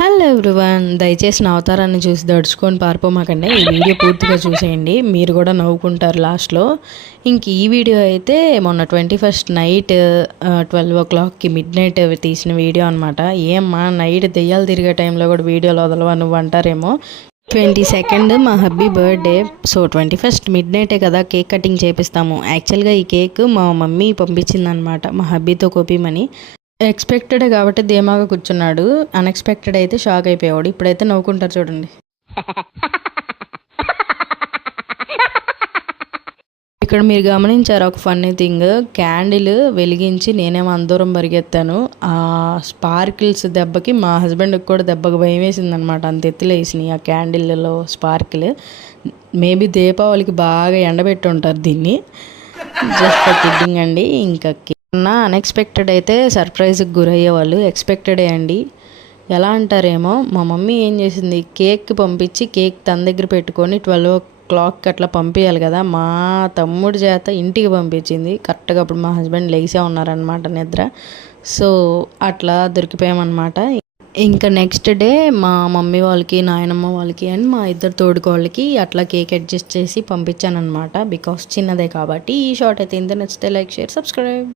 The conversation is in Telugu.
హలో ఎవ్రీవన్, దయచేసి నా అవతారాన్ని చూసి దడుచుకొని పారిపోమాకండి. ఈ వీడియో పూర్తిగా చూసేయండి, మీరు కూడా నవ్వుకుంటారు లాస్ట్లో. ఇంక ఈ వీడియో అయితే మొన్న 21st నైట్ 12 o'clockకి మిడ్ నైట్ తీసిన వీడియో అనమాట. ఏమ్మా నైట్ దెయ్యాలు తిరిగే టైంలో కూడా వీడియోలు వదలవా నువ్వు అంటారేమో. 22nd మా hubby birthday. So 21st mid నైటే కదా కేక్ కటింగ్ చేపిస్తాము. యాక్చువల్గా ఈ కేక్ మా మమ్మీ పంపించిందనమాట మా హబ్బీతో కోపిమని. ఎక్స్పెక్టెడ్ కాబట్టి ధీమాగా కూర్చున్నాడు, అన్ఎక్స్పెక్టెడ్ అయితే షాక్ అయిపోయాడు. ఇప్పుడైతే నవ్వుకుంటారు చూడండి. ఇక్కడ మీరు గమనించారు ఒక ఫన్నీ థింగ్, క్యాండిల్ వెలిగించి నేనేమో అందూరం పరిగెత్తాను. ఆ స్పార్కిల్స్ దెబ్బకి మా హస్బెండ్కి కూడా దెబ్బకి భయం వేసింది అనమాట. అంత ఎత్తులు వేసినాయి ఆ క్యాండిల్లో స్పార్కిల్. మేబీ దీపావళికి బాగా ఎండబెట్టి ఉంటారు దీన్ని. జస్ట్ కిడ్డింగ్ అండి. ఇంకా అన్ఎక్స్పెక్టెడ్ అయితే సర్ప్రైజ్కి గురయ్యేవాళ్ళు, ఎక్స్పెక్టెడే అండి. ఎలా అంటారేమో, మా మమ్మీ ఏం చేసింది, కేక్ పంపించి కేక్ తన దగ్గర పెట్టుకొని 12 o'clock అట్లా పంపించాలి కదా, మా తమ్ముడి చేత ఇంటికి పంపించింది. కరెక్ట్గా అప్పుడు మా హస్బెండ్ లేచే ఉన్నారనమాట నిద్ర. సో అట్లా దొరికిపోయామన్నమాట. ఇంకా నెక్స్ట్ డే మా మమ్మీ వాళ్ళకి, నాయనమ్మ వాళ్ళకి అండ్ మా ఇద్దరు తోడుకోళ్ళకి అట్లా కేక్ అడ్జస్ట్ చేసి పంపించాను అనమాట. బికాస్ చిన్నదే కాబట్టి. ఈ షార్ట్ అయితే ఇంత నచ్చితే లైక్, షేర్, సబ్స్క్రైబ్.